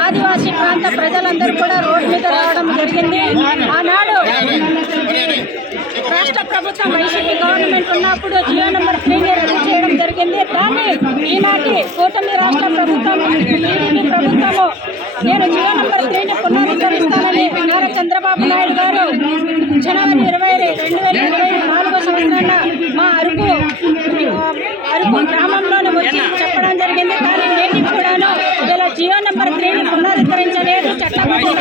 ఆదివాసీ ప్రాంత ప్రజలందరూ కూడా రోడ్డు మీద రావడం జరిగింది. ఆనాడు రాష్ట్ర ప్రభుత్వం వైసీపీ గవర్నమెంట్ ఉన్నప్పుడు జియో నెంబర్ త్రీని రద్దు చేయడం జరిగింది. దాన్ని ఈనాటి కూటమి రాష్ట్ర ప్రభుత్వం టీడీపీ ప్రభుత్వము నేను జియో నెంబర్ త్రీని పునరుద్ధరిస్తాను. ఆ, అరకు గ్రామంలోనే వచ్చి చెప్పడం జరిగింది. కానీ నేటికి కూడాను ఇలా జియో నెంబర్ త్రీని పునరుద్ధరించలేదు. చట్టబద్ధత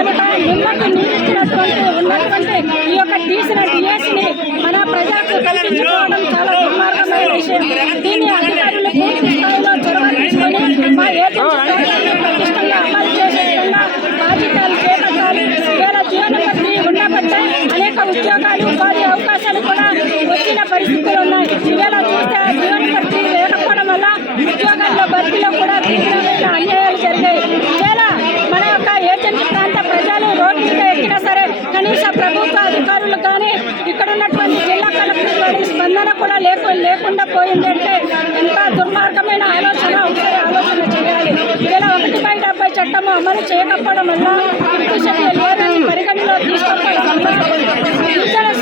కనుక నిమ్మకు నీరిచ్చినటువంటి ఉన్నటువంటి ఈ యొక్క తీసిన డిఎస్ని మన ప్రజలకు కల్పించుకోవడం చాలా దుర్మార్గమైన విషయం దీన్ని అధికారులు పూర్తి స్థాయిలో చొరవ తీసుకొని మా ఏజెన్సీ అమలు చేసే విధంగా బాధ్యతలు చేపట్టాలి వేల ఉండబట్టే అనేక ఉద్యోగాలు ఉపాధి అవకాశాలు కూడా వచ్చిన పరిస్థితులు ఉన్నాయి ఇవేళ చూస్తే ఆ లేకపోవడం వల్ల ఉద్యోగాల్లో భర్తీలో కూడా తీవ్రమైన అన్యాయాలు జరిగాయి ఇవేళ మన యొక్క ఏజెన్సీ ప్రాంత ప్రజలు రోడ్డు మీద ఎక్కినా సరే కనీస ప్రభుత్వ అధికారులు కానీ ఇక్కడ ఉన్నటువంటి జిల్లా కలెక్టర్ కానీ స్పందన కూడా లేకు లేకుండా పోయిందంటే ఎంత దుర్మార్గమైన ఆలోచన ఒకసారి ఆలోచన చేయాలి. ఇలా ఒకటి బై డెబ్బై చట్టము అమలు చేయకపోవడం వల్ల లేదని పరిగణలో తీసుకోవడం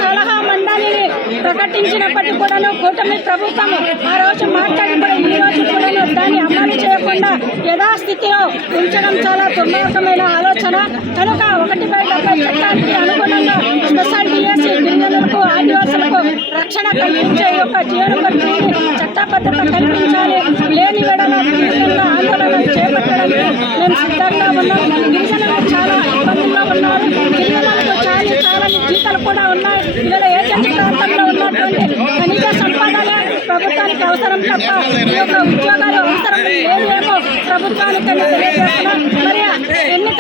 సలహా మండలిని ప్రకటించినప్పటికీ కూడాను కూటమి ప్రభుత్వం ఆ రోజు మాట్లాడి కూడా ఈ రోజు కూడాను దాన్ని అమలు చేయకుండా యథాస్థితిలో ఉంచడం చాలా దుర్మార్గమైన ఆలోచన. కనుక ఒకటి బై డెబ్బై చట్టానికి అనుగుణంగా స్పెషల్ డిఎస్సి గిరిజనులకు ఆదివాసులకు రక్షణ కల్పించే యొక్క జీవనపత్రిని చట్టబద్ధత కల్పించాలి. లేని వెడల ఆందోళన చేపట్టడానికి మేము సిద్ధంగా ఉన్నాం గిరిజనులు చాలా ఇబ్బందుల్లో ఉన్నారు. గిరిజనులకు చాలా చాలా జీతాలు కూడా ఉన్నాయి. ఇవాళ ఏజెన్సీ ప్రాంతంలో ఉన్నటువంటి ఖనిజ సంపాదన ప్రభుత్వానికి అవసరం తప్ప ఈ యొక్క ఉద్యోగాలు అవసరం లేదేమో ప్రభుత్వానికి తెలియజేస్తున్నాం. మరి ఎన్ని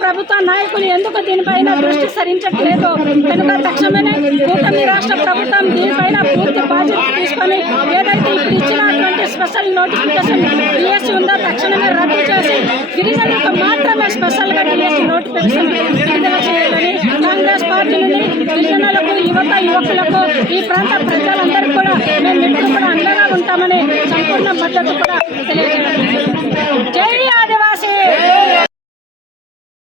ప్రభుత్వ నాయకులు ఎందుకు దీనిపైన దృష్టి సరించట్లేదు? కనుక తక్షణమే కూటమి రాష్ట్ర ప్రభుత్వం దీనిపైన పూర్తి బాధ్యత తీసుకొని ఏదైతే ఇప్పుడు ఇచ్చినటువంటి స్పెషల్ నోటిఫికేషన్ డిఎస్సి ఉందో తక్షణమే రద్దు చేసి గిరిజనులకు మాత్రమే స్పెషల్గా డిఎస్సి నోటిఫికేషన్ విడుదల చేయాలని కాంగ్రెస్ పార్టీ నుండి గిరిజనులకు యువత యువకులకు ఈ ప్రాంత ప్రజలందరూ కూడా మేము ఎప్పుడు కూడా అండగా ఉంటామని సంపూర్ణ మద్దతు కూడా తెలియజేస్తాం